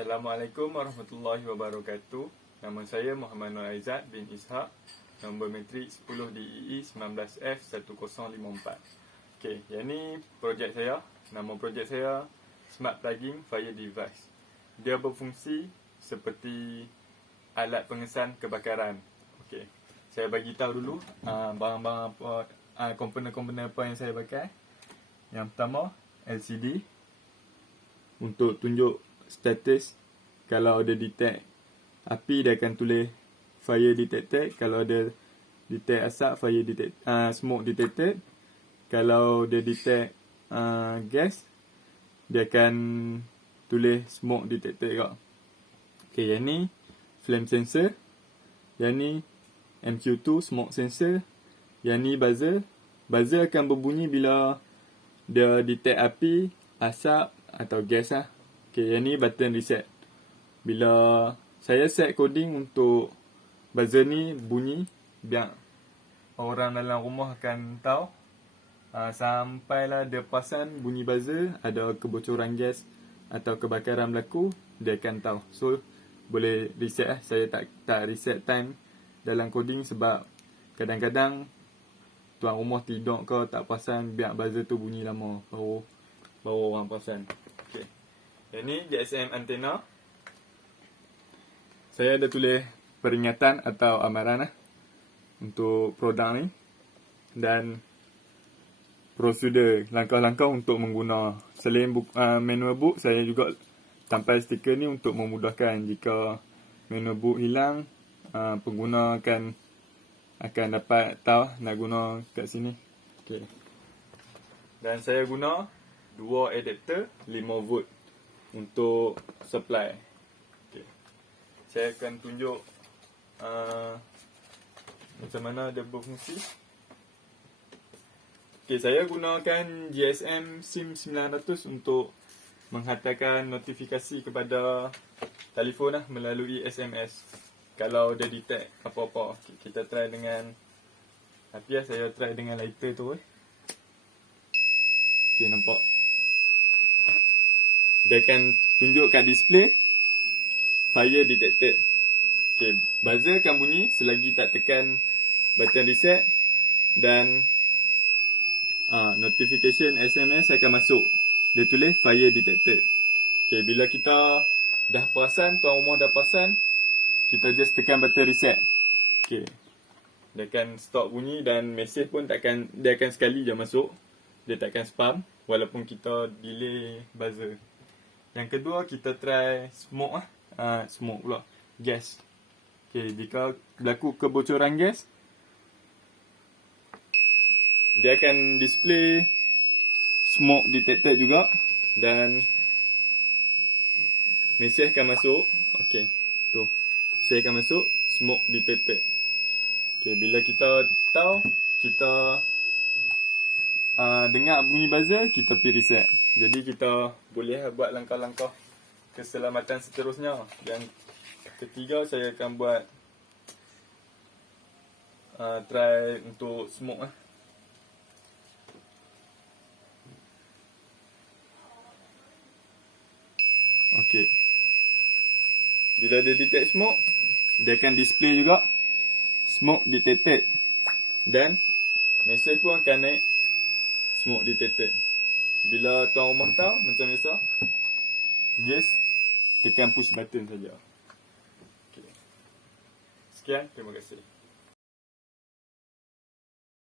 Assalamualaikum warahmatullahi wabarakatuh. Nama saya Muhammad Nur Aizat bin Ishaq. Nombor metrik 10 DEE 19F1054. Okey, yang ni projek saya. Nama projek saya Smart Plugging Fire Device. Dia berfungsi seperti alat pengesan kebakaran. Okey, saya bagi tahu dulu barang-barang apa, komponen-komponen apa yang saya pakai. Yang pertama, LCD untuk tunjuk status. Kalau ada detect api, dia akan tulis fire detected. Kalau ada detect asap, fire detect, smoke detected. Kalau dia detect gas, dia akan tulis smoke detected juga. Okay, yang ni flame sensor. Yang ni MQ2 smoke sensor. Yang ni buzzer. Buzzer akan berbunyi bila dia detect api, asap atau gas lah. Okay, yang ni button reset. Bila saya set coding untuk buzzer ni bunyi, biar orang dalam rumah akan tahu. Sampailah dia perasan bunyi buzzer, ada kebocoran gas atau kebakaran berlaku, dia akan tahu. So, boleh reset lah. Saya tak reset time dalam coding sebab kadang-kadang tuan rumah tidur ke tak perasan, biar buzzer tu bunyi lama, baru orang perasan. Okay. Yang ni GSM antena. Saya ada tulis peringatan atau amaran lah untuk produk ni. Dan prosedur, langkah-langkah untuk mengguna. Selain manual book, saya juga tampal stiker ni untuk memudahkan. Jika manual book hilang, pengguna akan dapat tahu nak guna kat sini. Okay. Dan saya guna 2 adapter 5 volt untuk supply. Okay. Saya akan tunjuk macam mana dia berfungsi. Okay, saya gunakan GSM SIM 900 untuk menghantarkan notifikasi kepada telefon lah melalui SMS. Kalau dia detect apa-apa. Okay, kita try dengan api lah. Saya try dengan lighter tu. Okay, nampak. Dia akan tunjuk kat display fire detected. Okay, buzzer akan bunyi selagi tak tekan button reset. Dan notification SMS akan masuk. Dia tulis fire detected. Okay, bila kita dah perasan, tuan rumah dah perasan, kita just tekan button reset. Okay, dia akan stop bunyi dan mesej pun dia akan sekali je masuk. Dia takkan spam walaupun kita delay buzzer. Yang kedua, kita try smoke lah. Smoke pula. Gas. Okay, jika berlaku kebocoran gas, dia akan display smoke detected juga. Dan mesej akan masuk. Okay, tu. Mesej akan masuk smoke detected. Okay, bila kita tahu, kita dengar bunyi buzzer, kita pergi reset. Jadi kita boleh buat langkah-langkah keselamatan seterusnya. Yang ketiga, saya akan buat try untuk smoke lah. Okay. Bila dia detect smoke, dia akan display juga smoke detected. Dan mesej pun akan naik smoke detected. Bila tuan rumah tahu, macam biasa, just tekan push button saja. Okay. Sekian, terima kasih.